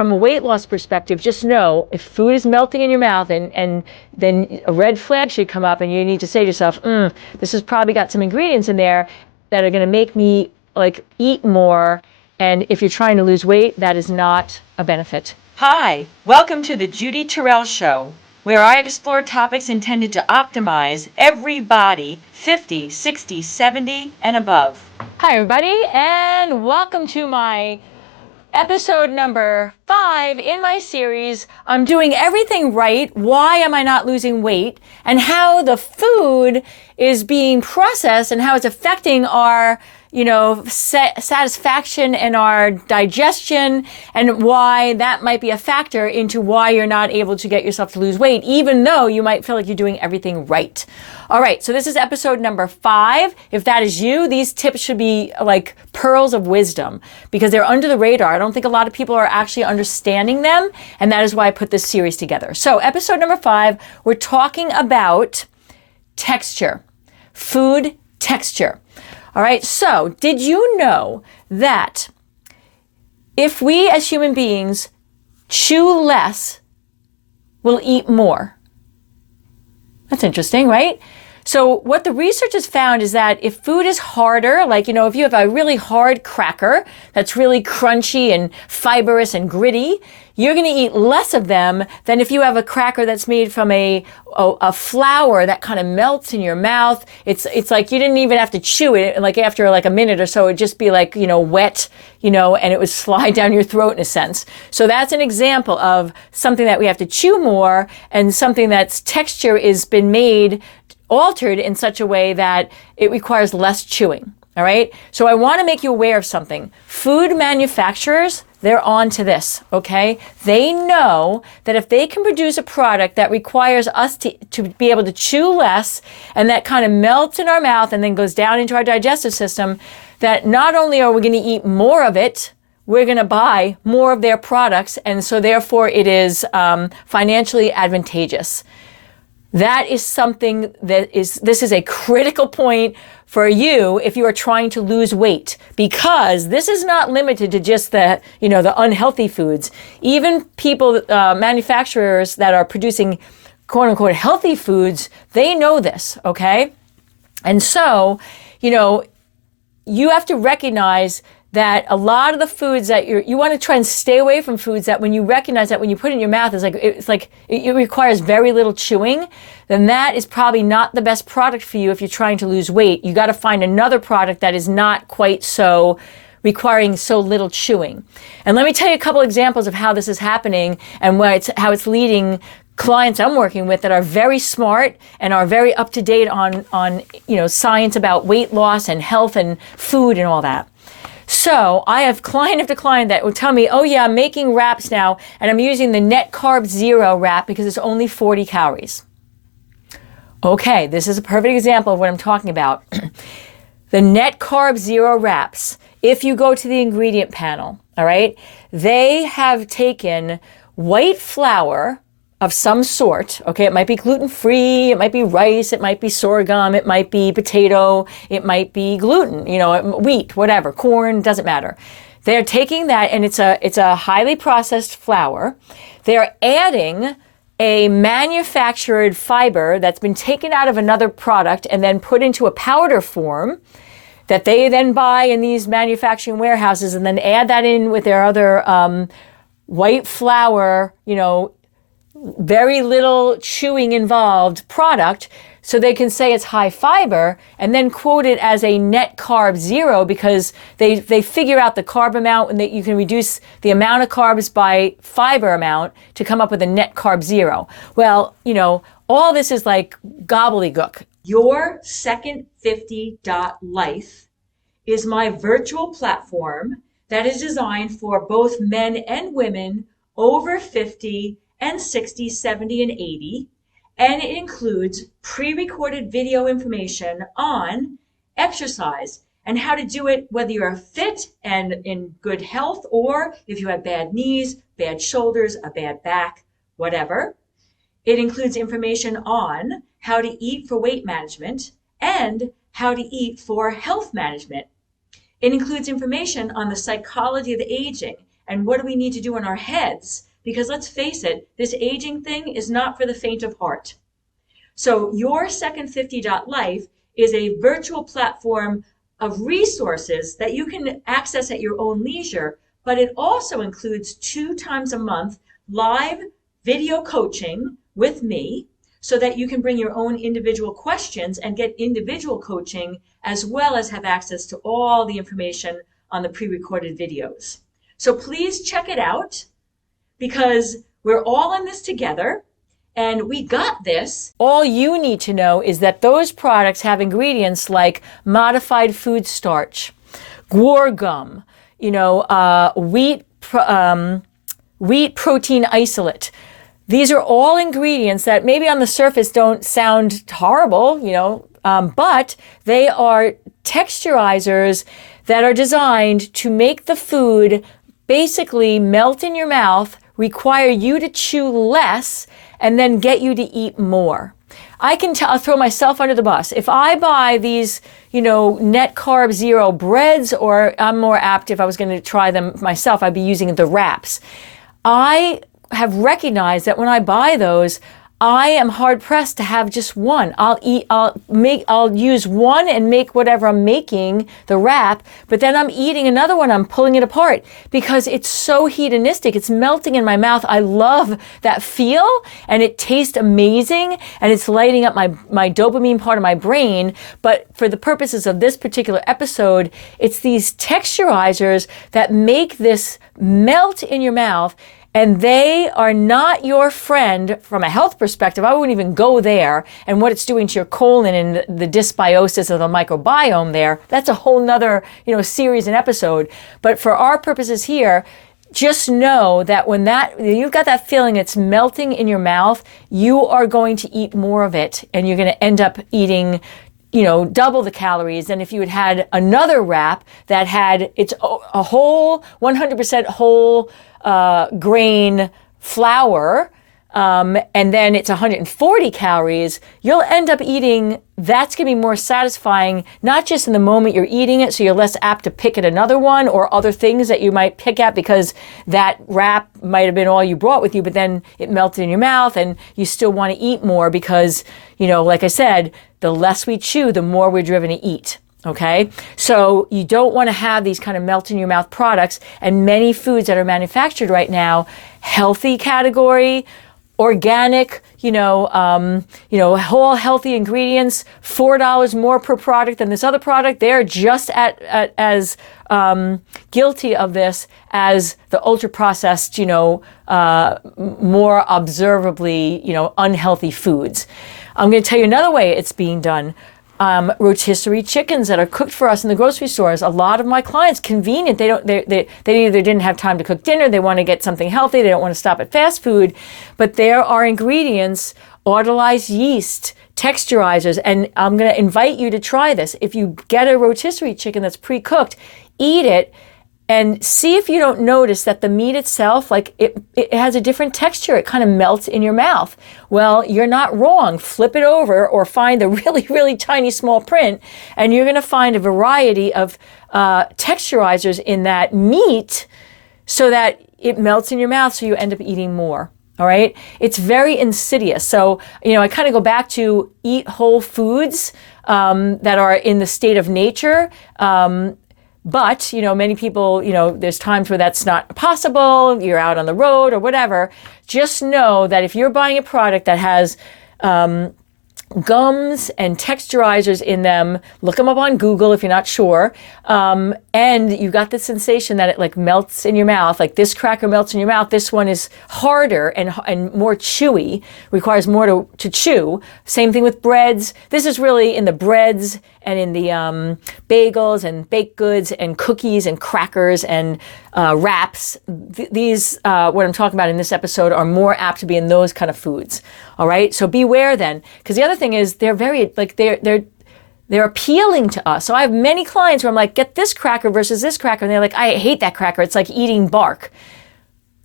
from a weight loss perspective, just know if food is melting in your mouth and then a red flag should come up and you need to say to yourself, this has probably got some ingredients in there that are going to make me like eat more. And if you're trying to lose weight, that is not a benefit. Hi, welcome to the Judy Terrell Show, where I explore topics intended to optimize every body 50, 60, 70, and above. Hi, everybody, and welcome to my episode number 5 in my series, I'm doing everything right. Why am I not losing weight? And how the food is being processed and how it's affecting our satisfaction and our digestion, and why that might be a factor into why you're not able to get yourself to lose weight, even though you might feel like you're doing everything right. All right, so this is episode number 5. If that is you, these tips should be like pearls of wisdom because they're under the radar. I don't think a lot of people are actually understanding them, and that is why I put this series together. So episode number 5, we're talking about texture, food texture. All right, so did you know that if we as human beings chew less, we'll eat more? That's interesting, right? So what the research has found is that if food is harder, like, if you have a really hard cracker that's really crunchy and fibrous and gritty, you're going to eat less of them than if you have a cracker that's made from a flour that kind of melts in your mouth. It's like you didn't even have to chew it. Like after like a minute or so, it'd just be like, wet, and it would slide down your throat in a sense. So that's an example of something that we have to chew more, and something that's texture is been altered in such a way that it requires less chewing. All right. So I want to make you aware of something. Food manufacturers, they're on to this. Okay. They know that if they can produce a product that requires us to be able to chew less, and that kind of melts in our mouth and then goes down into our digestive system, that not only are we going to eat more of it, we're going to buy more of their products. And so therefore it is financially advantageous. That is something this is a critical point for you if you are trying to lose weight, because this is not limited to just the unhealthy foods. Even people, manufacturers that are producing quote unquote healthy foods, they know this, okay? And so, you have to recognize that a lot of the foods that you want to try and stay away from foods that when you recognize that when you put it in your mouth, it requires very little chewing, then that is probably not the best product for you if you're trying to lose weight. You got to find another product that is not quite so requiring so little chewing. And let me tell you a couple examples of how this is happening and how it's leading clients I'm working with that are very smart and are very up to date on science about weight loss and health and food and all that. So I have client after client that will tell me, oh yeah, I'm making wraps now and I'm using the net carb zero wrap because it's only 40 calories. Okay, this is a perfect example of what I'm talking about. The net carb zero wraps, if you go to the ingredient panel, all right, they have taken white flour of some sort, okay? It might be gluten-free, it might be rice, it might be sorghum, it might be potato, it might be gluten, wheat, whatever, corn, doesn't matter. They're taking that, and it's a highly processed flour. They're adding a manufactured fiber that's been taken out of another product and then put into a powder form that they then buy in these manufacturing warehouses, and then add that in with their other white flour, very little chewing involved product, so they can say it's high fiber and then quote it as a net carb zero because they figure out the carb amount and that you can reduce the amount of carbs by fiber amount to come up with a net carb zero. Well, all this is like gobbledygook. Your Second 50.life is my virtual platform that is designed for both men and women over 50 and 60, 70, and 80, and it includes pre-recorded video information on exercise and how to do it whether you're fit and in good health or if you have bad knees, bad shoulders, a bad back, whatever. It includes information on how to eat for weight management and how to eat for health management. It includes information on the psychology of aging and what do we need to do in our heads? Because let's face it, this aging thing is not for the faint of heart. So your Second 50 Life is a virtual platform of resources that you can access at your own leisure, but it also includes 2 times a month live video coaching with me so that you can bring your own individual questions and get individual coaching, as well as have access to all the information on the pre-recorded videos. So please check it out, because we're all in this together and we got this. All you need to know is that those products have ingredients like modified food starch, guar gum, wheat protein isolate. These are all ingredients that maybe on the surface don't sound horrible, but they are texturizers that are designed to make the food basically melt in your mouth, require you to chew less, and then get you to eat more. I'll throw myself under the bus. If I buy these, net carb zero breads, or I'm more apt, if I was going to try them myself, I'd be using the wraps. I have recognized that when I buy those, I am hard pressed to have just one. I'll use one and make whatever I'm making, the wrap, but then I'm eating another one, I'm pulling it apart because it's so hedonistic. It's melting in my mouth. I love that feel, and it tastes amazing, and it's lighting up my dopamine part of my brain. But for the purposes of this particular episode, it's these texturizers that make this melt in your mouth. And they are not your friend from a health perspective. I wouldn't even go there. And what it's doing to your colon and the dysbiosis of the microbiome there, that's a whole nother, series and episode. But for our purposes here, just know that when you've got that feeling it's melting in your mouth, you are going to eat more of it, and you're going to end up eating double the calories than if you had another wrap that had a whole 100% whole grain flour, and then it's 140 calories. You'll end up eating, that's going to be more satisfying, not just in the moment you're eating it, so you're less apt to pick at another one or other things that you might pick at because that wrap might have been all you brought with you, but then it melted in your mouth and you still want to eat more because, like I said, the less we chew, the more we're driven to eat. Okay, so you don't want to have these kind of melt in your mouth products, and many foods that are manufactured right now, healthy category, organic, whole healthy ingredients, $4 more per product than this other product. They're just as guilty of this as the ultra processed, more observably, unhealthy foods. I'm going to tell you another way it's being done. Rotisserie chickens that are cooked for us in the grocery stores. A lot of my clients, convenient. They either didn't have time to cook dinner. They want to get something healthy. They don't want to stop at fast food. But there are ingredients, autolyzed yeast, texturizers, and I'm going to invite you to try this. If you get a rotisserie chicken that's pre-cooked, eat it and see if you don't notice that the meat itself, like it has a different texture. It kind of melts in your mouth. Well, you're not wrong. Flip it over or find the really, really tiny small print, and you're going to find a variety of texturizers in that meat so that it melts in your mouth, so you end up eating more. All right. It's very insidious. So, I kind of go back to eat whole foods that are in the state of nature. But, many people, there's times where that's not possible. You're out on the road or whatever. Just know that if you're buying a product that has gums and texturizers in them, look them up on Google if you're not sure, and you got the sensation that it like melts in your mouth, like this cracker melts in your mouth, this one is harder and more chewy, requires more to chew. Same thing with breads. This is really in the breads and in the bagels and baked goods and cookies and crackers and wraps. These, what I'm talking about in this episode, are more apt to be in those kind of foods. All right, so beware then, because the other thing is they're very they're appealing to us. So I have many clients where I'm like, get this cracker versus this cracker, and they're like, I hate that cracker. It's like eating bark.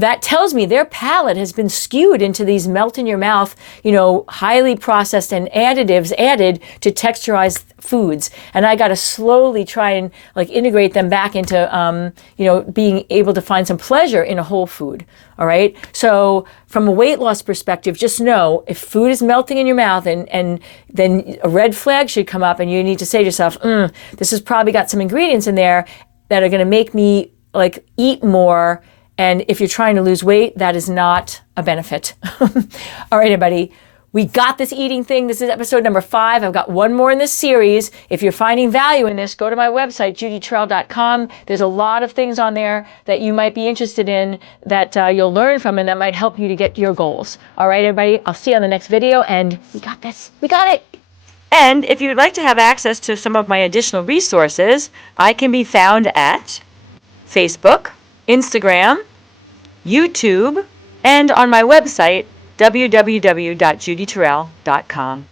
that tells me their palate has been skewed into these melt in your mouth, highly processed and additives added to texturize foods. And I got to slowly try and integrate them back into, being able to find some pleasure in a whole food. All right. So from a weight loss perspective, just know if food is melting in your mouth and then a red flag should come up and you need to say to yourself, this has probably got some ingredients in there that are going to make me eat more. And if you're trying to lose weight, that is not a benefit. All right, everybody. We got this eating thing. This is episode number 5. I've got one more in this series. If you're finding value in this, go to my website, judyterrell.com. There's a lot of things on there that you might be interested in that you'll learn from and that might help you to get your goals. All right, everybody. I'll see you on the next video. And we got this. We got it. And if you'd like to have access to some of my additional resources, I can be found at Facebook, Instagram, YouTube, and on my website, www.judyterrell.com.